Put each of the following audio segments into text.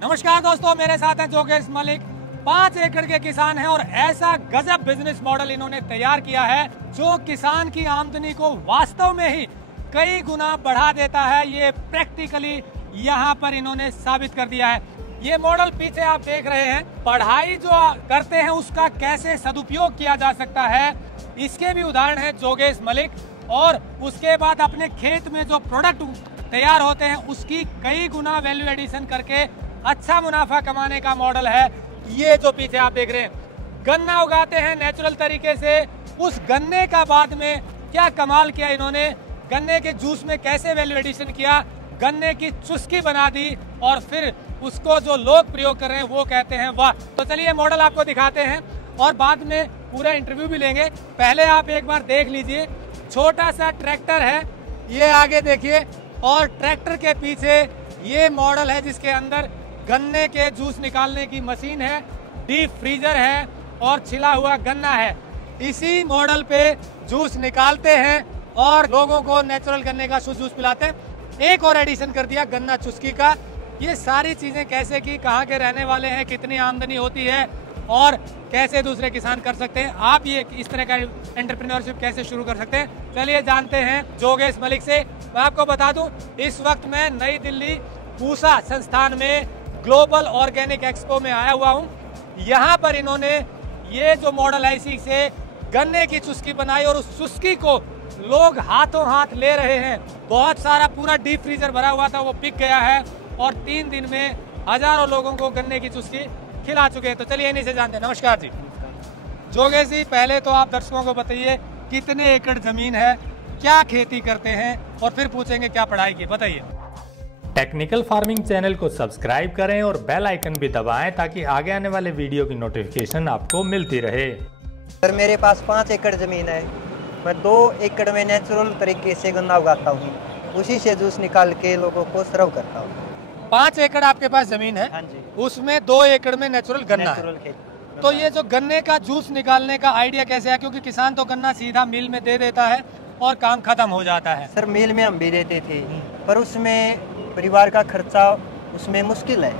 नमस्कार दोस्तों, मेरे साथ हैं जोगेश मलिक। 5 एकड़ के किसान हैं और ऐसा गजब बिजनेस मॉडल इन्होंने तैयार किया है जो किसान की आमदनी को वास्तव में ही कई गुना बढ़ा देता है। ये प्रैक्टिकली यहाँ पर इन्होंने साबित कर दिया है। ये मॉडल पीछे आप देख रहे हैं, पढ़ाई जो करते हैं उसका कैसे सदुपयोग किया जा सकता है, इसके भी उदाहरण है जोगेश मलिक। और उसके बाद अपने खेत में जो प्रोडक्ट तैयार होते हैं उसकी कई गुना वैल्यू एडिशन करके अच्छा मुनाफा कमाने का मॉडल है। ये जो पीछे आप देख रहे हैं, गन्ना उगाते हैं नेचुरल तरीके से। उस गन्ने का बाद में क्या कमाल किया इन्होंने, गन्ने के जूस में कैसे वैल्यू एडिशन किया, गन्ने की चुस्की बना दी और फिर उसको जो लोग प्रयोग कर रहे हैं वो कहते हैं वाह। तो चलिए मॉडल आपको दिखाते हैं और बाद में पूरा इंटरव्यू भी लेंगे। पहले आप एक बार देख लीजिए, छोटा सा ट्रैक्टर है, ये आगे देखिए, और ट्रैक्टर के पीछे ये मॉडल है जिसके अंदर गन्ने के जूस निकालने की मशीन है, डीप फ्रीजर है और छिला हुआ गन्ना है। इसी मॉडल पे जूस निकालते हैं और लोगों को नेचुरल गन्ने का शुद्ध जूस पिलाते हैं। एक और एडिशन कर दिया गन्ना चुस्की का। ये सारी चीजें कैसे की, कहाँ के रहने वाले हैं, कितनी आमदनी होती है और कैसे दूसरे किसान कर सकते हैं, आप ये इस तरह का एंटरप्रेन्योरशिप कैसे शुरू कर सकते हैं, चलिए जानते हैं जोगेश मलिक से। मैं आपको बता दूं, इस वक्त मैं नई दिल्ली पूसा संस्थान में ग्लोबल ऑर्गेनिक एक्सपो में आया हुआ हूं। यहाँ पर इन्होंने ये जो मॉडल है इसी से गन्ने की चुस्की बनाई और उस चुस्की को लोग हाथों हाथ ले रहे हैं। बहुत सारा पूरा डीप फ्रीजर भरा हुआ था, वो बिक गया है और 3 दिन में हजारों लोगों को गन्ने की चुस्की खिला चुके हैं। तो चलिए इन्हीं से जानते हैं। नमस्कार जी जोगेश जी, पहले तो आप दर्शकों को बताइए कितने एकड़ जमीन है, क्या खेती करते हैं और फिर पूछेंगे क्या पढ़ाई की, बताइए। टेक्निकल फार्मिंग चैनल को सब्सक्राइब करें और बेल आइकन भी दबाएं ताकि आगे आने वाले वीडियो की नोटिफिकेशन आपको मिलती रहे। सर मेरे पास 5 एकड़ ज़मीन है। मैं 2 एकड़ में नेचुरल तरीके से गन्ना उगाता हूँ, उसी से जूस निकाल के लोगों को सर्व करता हूँ। 5 एकड़ आपके पास जमीन है? हाँ जी। उसमें 2 एकड़ में नेचुरल गन्ना है। तो ये जो गन्ने का जूस निकालने का आइडिया कैसे है, क्योंकि किसान तो गन्ना सीधा मिल में दे देता है और काम खत्म हो जाता है। सर मिल में हम भी देते थे, पर उसमें परिवार का खर्चा उसमें मुश्किल है।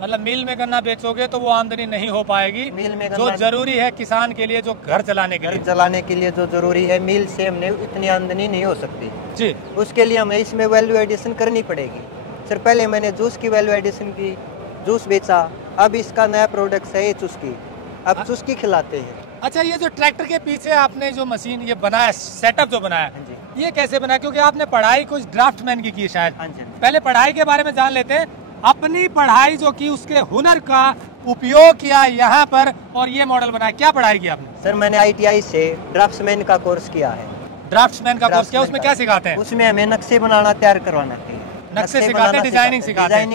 मतलब मिल में गन्ना बेचोगे तो वो आमदनी नहीं हो पाएगी। मिल में जो जरूरी है किसान के लिए, जो घर चलाने के लिए जो जरूरी है, मिल से हमने इतनी आमदनी नहीं हो सकती जी। उसके लिए हमें इसमें वैल्यू एडिशन करनी पड़ेगी। सर पहले मैंने जूस की वैल्यू एडिशन की, जूस बेचा, अब इसका नया प्रोडक्ट है ये चुस्की, अब चुस्की खिलाते हैं। अच्छा, ये जो ट्रैक्टर के पीछे आपने जो मशीन ये बनाया, सेटअप जो बनाया, ये कैसे बनाया? क्योंकि आपने पढ़ाई कुछ ड्राफ्टमैन की शायद। पहले पढ़ाई के बारे में जान लेते हैं। अपनी पढ़ाई जो की उसके हुनर का उपयोग किया यहाँ पर और ये मॉडल बनाया। क्या पढ़ाई की आपने? सर मैंने ITI से ड्राफ्ट्समैन का कोर्स किया है। ड्राफ्ट्समैन का कोर्स किया, उसमें क्या सिखाते हैं? उसमें हमें नक्शे बनाना तैयार करवाना है। नक्शे सिखाते हैं, डिजाइनिंग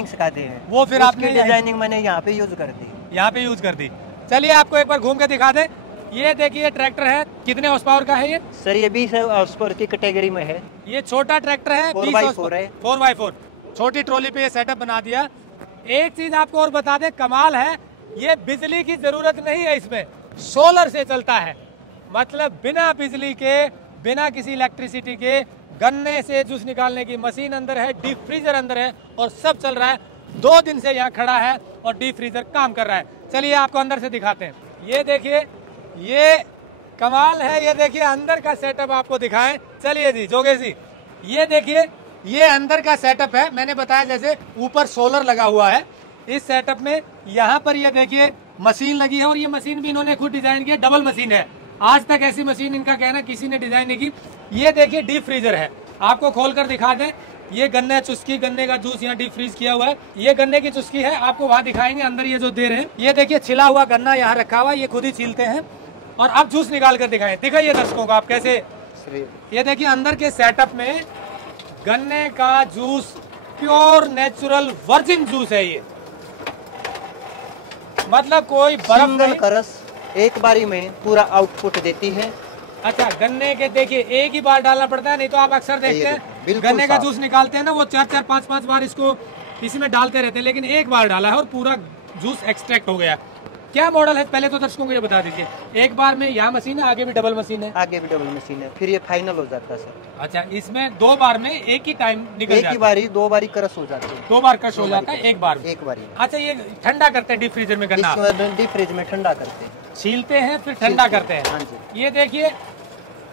सिखाते हैं। वो फिर आपने डिजाइनिंग मैंने यहाँ पे यूज कर दी। यहाँ पे यूज कर दी। चलिए आपको एक बार घूम के दिखा दे। ये देखिए ट्रैक्टर है, कितने हॉर्स पावर का है ये? सर ये 20 हॉर्स पावर की कैटेगरी में है। ये छोटा ट्रैक्टर है, 4x4 है। 4x4 छोटी ट्रॉली पे ये सेटअप बना दिया। एक चीज आपको और बता दे, कमाल है, ये बिजली की जरूरत नहीं है, इसमें सोलर से चलता है। मतलब बिना बिजली के, बिना किसी इलेक्ट्रिसिटी के गन्ने से जूस निकालने की मशीन अंदर है, डीप फ्रीजर अंदर है और सब चल रहा है। 2 दिन से यहाँ खड़ा है और डीप फ्रीजर काम कर रहा है। चलिए आपको अंदर से दिखाते हैं। ये देखिए, ये कमाल है। ये देखिए अंदर का सेटअप आपको दिखाएं। चलिए जी जोगेश जी, ये देखिए, ये अंदर का सेटअप है। मैंने बताया जैसे ऊपर सोलर लगा हुआ है इस सेटअप में। यहाँ पर ये देखिए मशीन लगी है और ये मशीन भी इन्होंने खुद डिजाइन की, डबल मशीन है। आज तक ऐसी मशीन इनका कहना किसी ने डिजाइन नहीं की। ये देखिए डीप फ्रीजर है, आपको खोलकर दिखा दें। ये गन्ना चुस्की, गन्ने का जूस यहाँ डीप फ्रीज किया हुआ है। ये गन्ने की चुस्की है, आपको वहाँ दिखाएंगे अंदर ये जो दे रहे हैं। ये देखिए छिला हुआ गन्ना यहाँ रखा हुआ है, ये खुद ही छीलते हैं और अब जूस निकाल कर दिखाइए दर्शकों को आप कैसे। ये देखिए अंदर के सेटअप में गन्ने का juice, pure natural virgin juice है ये। मतलब कोई बर्फ नहीं, करस एक बारी में पूरा आउटपुट देती है। अच्छा, गन्ने के देखिए एक ही बार डालना पड़ता है, नहीं तो आप अक्सर देखते हैं गन्ने का जूस निकालते हैं ना, वो 4-4, 5-5 बार इसको इसी में डालते रहते हैं, लेकिन एक बार डाला है और पूरा जूस एक्सट्रैक्ट हो गया। क्या मॉडल है पहले तो दर्शकों को ये बता दीजिए। एक बार में यहाँ मशीन है, आगे भी डबल मशीन है? आगे भी डबल मशीन है, फिर ये फाइनल हो जाता है सर। अच्छा, इसमें 2 बार में एक ही टाइम निकल जाता है? एक ही बारी 2 बारी क्रश हो जाते हैं। 2 बार क्रश हो जाता है एक बार में? एक बारी। अच्छा, ये ठंडा करते हैं डीप फ्रीजर में गन्ना? डीप फ्रीज में ठंडा करते हैं, छीलते हैं फिर ठंडा करते हैं। हाँ जी। ये देखिए,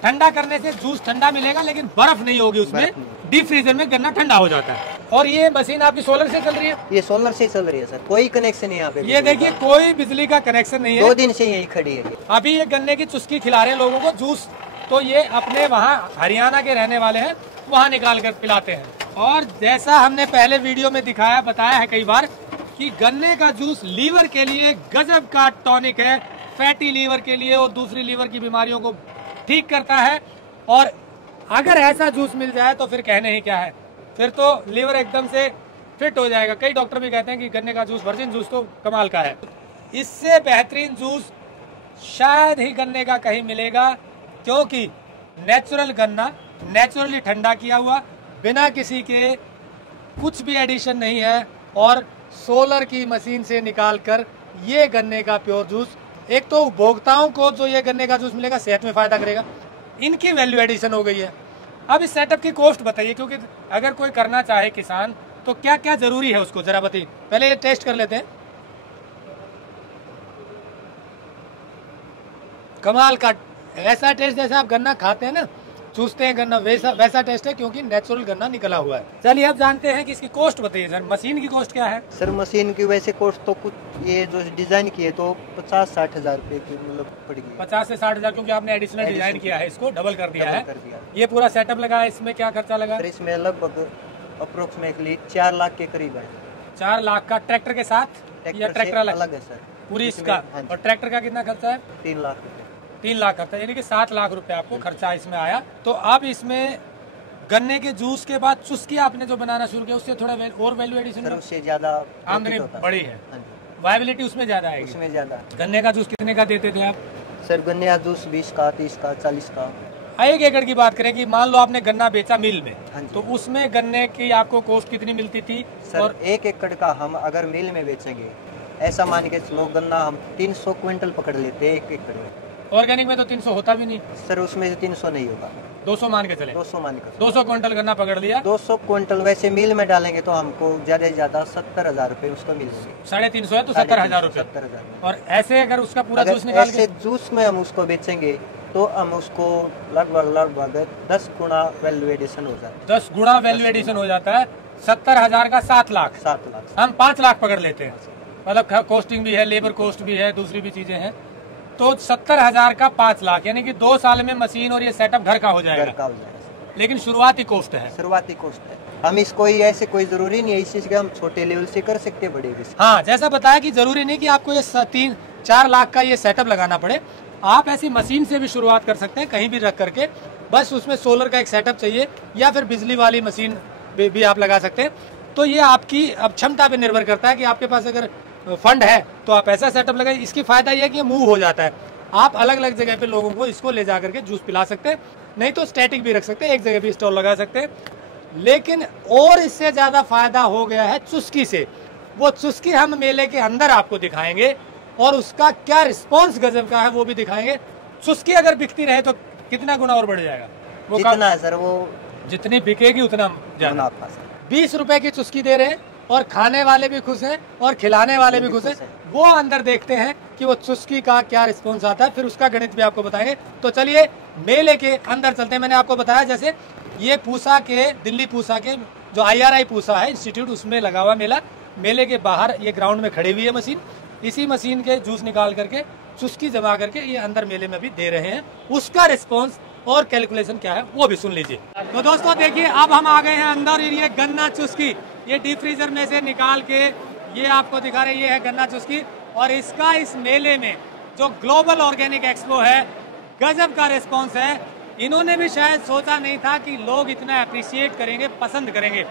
ठंडा करने से जूस ठंडा मिलेगा लेकिन बर्फ नहीं होगी उसमें। डीप फ्रीजर में गन्ना ठंडा हो जाता है। और ये मशीन आपकी सोलर से चल रही है? ये सोलर से चल रही है सर, कोई कनेक्शन नहीं यहाँ पे। ये देखिए, कोई बिजली का कनेक्शन नहीं है। 2 दिन से यही खड़ी है। अभी ये गन्ने की चुस्की खिला रहे हैं लोगों को, जूस तो ये अपने वहाँ हरियाणा के रहने वाले हैं, वहाँ निकाल कर पिलाते हैं। और जैसा हमने पहले वीडियो में दिखाया बताया है कई बार कि गन्ने का जूस लीवर के लिए गजब का टॉनिक है, फैटी लीवर के लिए और दूसरी लीवर की बीमारियों को ठीक करता है। और अगर ऐसा जूस मिल जाए तो फिर कहने ही क्या है, फिर तो लीवर एकदम से फिट हो जाएगा। कई डॉक्टर भी कहते हैं कि गन्ने का जूस, वर्जिन जूस तो कमाल का है। इससे बेहतरीन जूस शायद ही गन्ने का कहीं मिलेगा, क्योंकि नेचुरल गन्ना, नेचुरली ठंडा किया हुआ, बिना किसी के कुछ भी एडिशन नहीं है, और सोलर की मशीन से निकालकर ये गन्ने का प्योर जूस, एक तो उपभोक्ताओं को जो ये गन्ने का जूस मिलेगा सेहत में फायदा करेगा, इनकी वैल्यू एडिशन हो गई है। अब इस सेटअप की कॉस्ट बताइए, क्योंकि अगर कोई करना चाहे किसान तो क्या क्या जरूरी है उसको जरा बताइए। पहले ये टेस्ट कर लेते हैं। कमाल का ऐसा टेस्ट जैसे आप गन्ना खाते हैं ना, चूसते हैं गन्ना, वैसा टेस्ट है, क्योंकि नेचुरल गन्ना निकला हुआ है। चलिए अब जानते हैं कि इसकी कॉस्ट बताइए सर। मशीन की कॉस्ट क्या है सर? मशीन की वैसे कॉस्ट तो कुछ ये जो डिजाइन की है तो 50-60 हजार रुपए की मतलब पड़ेगी। 50 से 60 हजार, क्योंकि आपने एडिशनल डिजाइन किया है, इसको डबल कर दिया है। ये पूरा सेटअप लगा है, इसमें क्या खर्चा लगा? सर इसमें लगभग अप्रोक्सीमेटली 4 लाख के करीब है। 4 लाख का ट्रैक्टर के साथ या ट्रैक्टर अलग है सर? पूरी इसका। और ट्रैक्टर का कितना खर्चा है? 3 लाख। 3 लाख खर्चा, यानी कि 7 लाख रुपए आपको खर्चा इसमें आया। तो अब इसमें गन्ने के जूस के बाद चुस्की आपने जो बनाना शुरू किया, उससे थोड़ा और वैल्यू एडिशन, उससे ज्यादा आमदनी बड़ी है, वायबिलिटी उसमें ज्यादा है। उसमें ज्यादा। गन्ने का जूस कितने का देते थे आप सर? गन्ने का जूस 20 का, 30 का, 40 का। 1 एकड़ की बात करें कि मान लो आपने गन्ना बेचा मिल में, तो उसमें गन्ने की आपको कॉस्ट कितनी मिलती थी? सर और 1 एकड़ का हम अगर मिल में बेचेंगे, ऐसा मान के चलो गन्ना हम 300 क्विंटल पकड़ लेते हैं 1 एकड़ में। ऑर्गेनिक में तो 300 होता भी नहीं सर, उसमें से 300 नहीं होगा, 200 मान के चले। 200 मान के 200 क्विंटल गन्ना पकड़ लिया। 200 क्विंटल वैसे मिल में डालेंगे तो हमको ज्यादा से ज्यादा 70,000 रुपए उसको मिलेंगे। 350 है तो 70,000 रुपए। 70,000। और ऐसे अगर उसका पूरा जूस निकाल के जूस में हम उसको बेचेंगे तो हम उसको लगभग 10 गुना वैल्यू एडिशन हो जाता है। 10 गुना वैल्यू एडिशन हो जाता है। 70,000 का 7 लाख, 7 लाख हम 5 लाख पकड़ लेते हैं। मतलब कॉस्टिंग भी है, लेबर कॉस्ट भी है, दूसरी भी चीजें हैं। तो 70,000 का 5 लाख, यानी कि 2 साल में मशीन और ये सेटअप घर का हो जाएगा। लेकिन शुरुआती कॉस्ट है। शुरुआती कॉस्ट है। हम इसको ऐसे कोई जरूरी नहीं है इस चीज का, हम छोटे लेवल से कर सकते हैं, बड़े भी। हाँ, जैसा बताया कि जरूरी नहीं कि आपको ये 3-4 लाख का ये सेटअप लगाना पड़े। आप ऐसी मशीन से भी शुरुआत कर सकते हैं, कहीं भी रख करके। बस उसमें सोलर का एक सेटअप चाहिए, या फिर बिजली वाली मशीन भी आप लगा सकते हैं। तो ये आपकी अब क्षमता पे निर्भर करता है कि आपके पास अगर फंड है तो आप ऐसा सेटअप लगाइए। इसकी फायदा यह है कि ये मूव हो जाता है, आप अलग अलग जगह पे लोगों को इसको ले जा करके जूस पिला सकते हैं। नहीं तो स्टैटिक भी रख सकते हैं, एक जगह भी स्टॉल लगा सकते हैं। लेकिन और इससे ज्यादा फायदा हो गया है चुस्की से। वो चुस्की हम मेले के अंदर आपको दिखाएंगे और उसका क्या रिस्पॉन्स गजब का है वो भी दिखाएंगे। चुस्की अगर बिकती रहे तो कितना गुना और बढ़ जाएगा? वो जितना है सर, वो जितनी बिकेगी उतना ज्यादा। 20 रुपए की चुस्की दे रहे हैं और खाने वाले भी खुश हैं और खिलाने वाले भी खुश हैं। वो अंदर देखते हैं कि वो चुस्की का क्या रिस्पॉन्स आता है, फिर उसका गणित भी आपको बताएंगे। तो चलिए मेले के अंदर चलते हैं। मैंने आपको बताया जैसे ये पूसा के, दिल्ली पूसा के जो IRI पूसा है इंस्टीट्यूट, उसमें लगा हुआ मेला। मेले के बाहर ये ग्राउंड में खड़ी हुई है मशीन। इसी मशीन के जूस निकाल करके चुस्की जमा करके ये अंदर मेले में भी दे रहे हैं। उसका रिस्पॉन्स और कैलकुलेशन क्या है वो भी सुन लीजिए। तो दोस्तों देखिए, अब हम आ गए हैं अंदर। ये गन्ना चुस्की ये डीप फ्रीजर में से निकाल के ये आपको दिखा रहे हैं। ये है गन्ना चुस्की और इसका इस मेले में जो ग्लोबल ऑर्गेनिक एक्सपो है, गजब का रिस्पॉन्स है। इन्होंने भी शायद सोचा नहीं था कि लोग इतना अप्रिशिएट करेंगे, पसंद करेंगे।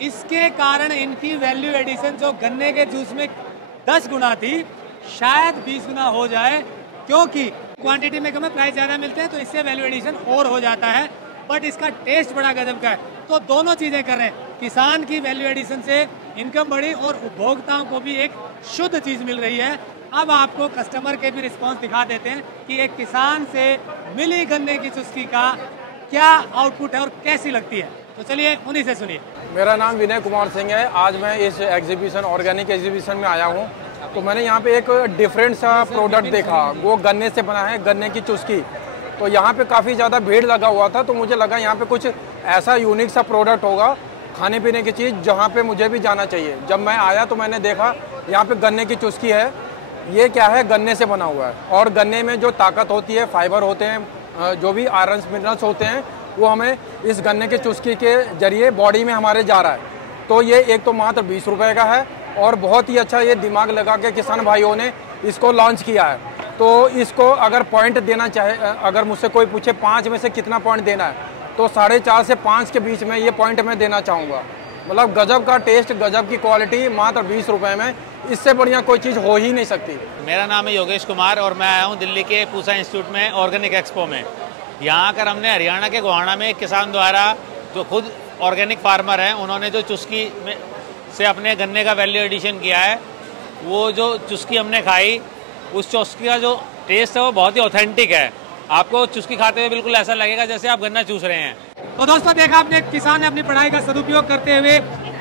इसके कारण इनकी वैल्यू एडिशन जो गन्ने के जूस में 10 गुना थी, शायद 20 गुना हो जाए, क्योंकि क्वांटिटी में कम है, प्राइस ज़्यादा मिलते हैं, तो इससे वैल्यू एडिशन और हो जाता है। बट इसका टेस्ट बड़ा गजब का है। तो दोनों चीज़ें कर रहे हैं, किसान की वैल्यू एडिशन से इनकम बढ़ी और उपभोक्ताओं को भी एक शुद्ध चीज मिल रही है। अब आपको कस्टमर के भी रिस्पॉन्स दिखा देते हैं कि एक किसान से मिली गन्ने की चुस्की का क्या आउटपुट है और कैसी लगती है। तो चलिए उन्हीं से सुनिए। मेरा नाम विनय कुमार सिंह है। आज मैं इस एग्जीबिशन, ऑर्गेनिक एग्जीबिशन में आया हूँ। तो मैंने यहाँ पे एक डिफरेंट सा प्रोडक्ट देखा, वो गन्ने से बना है, गन्ने की चुस्की। तो यहाँ पे काफ़ी ज़्यादा भीड़ लगा हुआ था, तो मुझे लगा यहाँ पे कुछ ऐसा यूनिक सा प्रोडक्ट होगा, खाने पीने की चीज़, जहाँ पे मुझे भी जाना चाहिए। जब मैं आया तो मैंने देखा यहाँ पे गन्ने की चुस्की है। ये क्या है, गन्ने से बना हुआ है और गन्ने में जो ताकत होती है, फाइबर होते हैं, जो भी आयरन मिनरल्स होते हैं, वो हमें इस गन्ने की चुस्की के जरिए बॉडी में हमारे जा रहा है। तो ये एक तो मात्र 20 रुपये का है और बहुत ही अच्छा ये दिमाग लगा के किसान भाइयों ने इसको लॉन्च किया है। तो इसको अगर पॉइंट देना चाहे, अगर मुझसे कोई पूछे 5 में से कितना पॉइंट देना है, तो 4.5 से 5 के बीच में ये पॉइंट मैं देना चाहूँगा। मतलब गजब का टेस्ट, गजब की क्वालिटी, मात्र 20 रुपये में। इससे बढ़िया कोई चीज़ हो ही नहीं सकती। मेरा नाम है योगेश कुमार और मैं आया हूँ दिल्ली के पूसा इंस्टीट्यूट में ऑर्गेनिक एक्सपो में। यहाँ आकर हमने हरियाणा के गोहाना में एक किसान द्वारा, जो खुद ऑर्गेनिक फार्मर हैं, उन्होंने जो चुस्की में से अपने गन्ने का वैल्यू एडिशन किया है, वो जो चुस्की हमने खाई, उस चुस्की का जो टेस्ट है वो बहुत ही ऑथेंटिक है। आपको चुस्की खाते हुए बिल्कुल ऐसा लगेगा जैसे आप गन्ना चूस रहे हैं। तो दोस्तों देखा आपने, किसान ने अपनी पढ़ाई का सदुपयोग करते हुए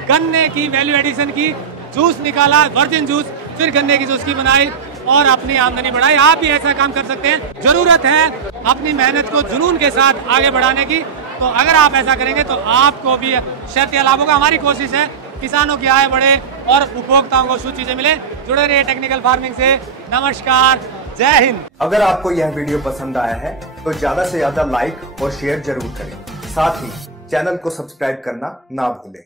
गन्ने की वैल्यू एडिशन की, जूस निकाला, वर्जिन जूस, फिर गन्ने की चुस्की बनाई और अपनी आमदनी बढ़ाई। आप भी ऐसा काम कर सकते हैं। जरूरत है अपनी मेहनत को जुनून के साथ आगे बढ़ाने की। तो अगर आप ऐसा करेंगे तो आपको भी शर्त लाभ होगा। हमारी कोशिश है किसानों की आय बढ़े और उपभोक्ताओं को शुद्ध चीजें मिले। जुड़े रहिए टेक्निकल फार्मिंग से। नमस्कार, जय हिंद। अगर आपको यह वीडियो पसंद आया है तो ज्यादा से ज्यादा लाइक और शेयर जरूर करें। साथ ही चैनल को सब्सक्राइब करना ना भूलें।